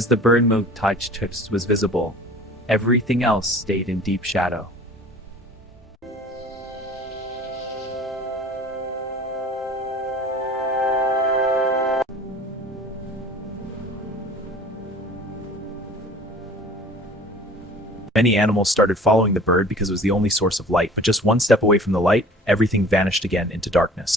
As the bird moved, touch was visible. Everything else stayed in deep shadow. Many animals started following the bird because it was the only source of light, but just one step away from the light, everything vanished again into darkness.